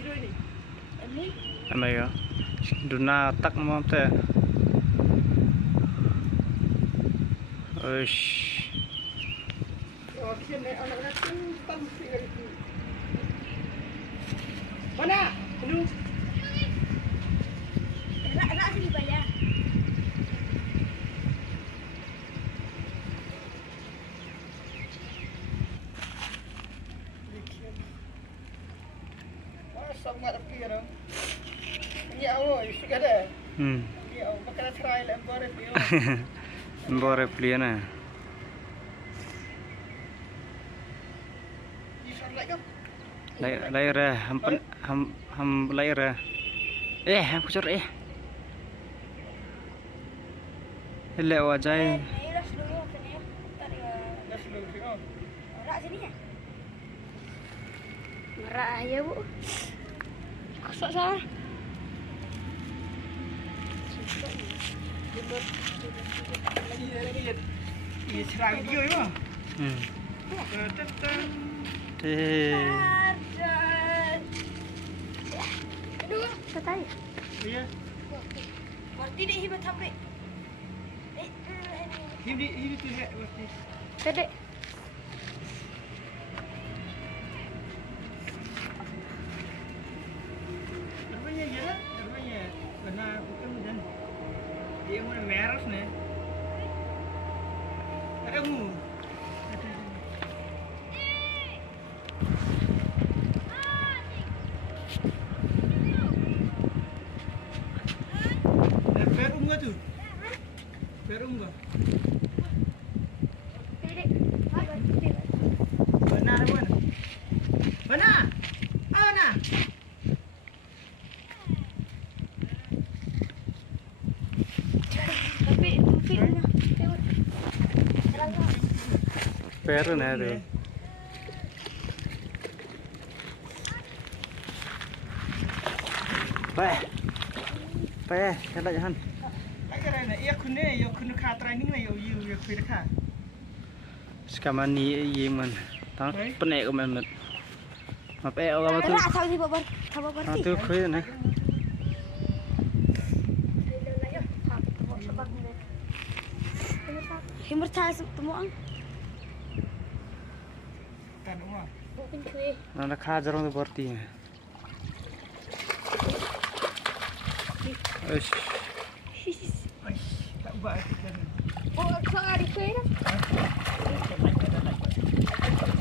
Em mày Duna tắc mắm thế. Ơi. Mana? Lu. Rak sini bayar. Sangat api orang. Ini awak, sudah ada. Ini awak makan serai lembor itu. Lembor pilihan ah. Lấy ra, hầm lấy ra. Hầm kucur Lewat aja. Rak sini ya. Rak ya bu. Kosok salah. Ini serai dia ya. Aduh, katanya. Iya. Berarti dia hibat sampai. Ini tu hek berarti. Sedek. Rupanya ya, rupanya benar bukan dan dia mana merah nih. Ada mu. Perum nggak tuh? Perum nggak? Benar mana? Benar? Mana? Tapi Peru nih tuh. Kata jangan. Agar iya kun kah training nih you kun kah. Sekarang ni man. Tang penek ke mana? Apa orang tu? rak tahu sih babar. Tahu babar sih. Tu kau ni. Himur cah semua. Kan umah. Bukan kue. Nada kah jarang tu berarti. Ush. Tak buat kan. Oh, soal di kue dah.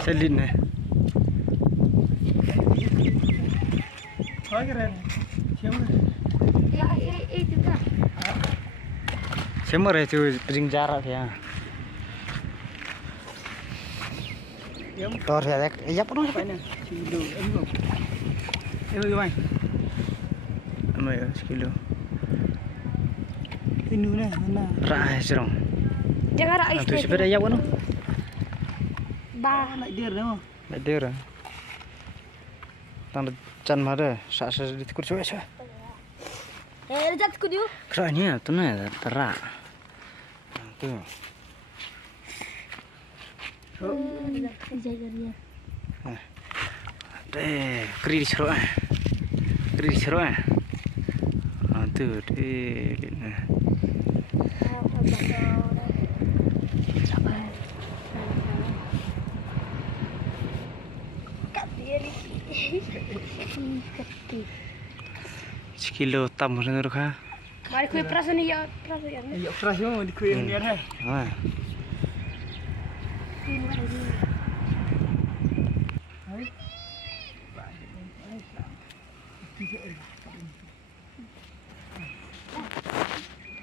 Selin ni. Kau keren. Siapa? Ya, juga. Siapa tu ring jarak ya. Yang Tor ya, ya pun apa mana? Kilo, enggak. Gimana? Ano ya, sekilo. Ini mana? Rai serong. Jangan rak Nanti sepeda ya pun. Bah. Nak dia dah. Bedir. Tang can mada, sa di tikur cuy cuy. Rejat ku dia. Keranya tu na terak. Tu. Jaga. Deh, keri seru ah. Keri seru ah. Tu deh. Sekilo tam mana tu kah? Mari kue perasaan ni ya, perasaan ya. Ya operasi di kuih ni ada. Ah.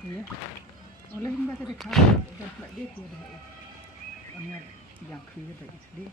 Ya. Oleh hingga tadi kah dan plat dia tiada. Angar yang kuih tadi sedih.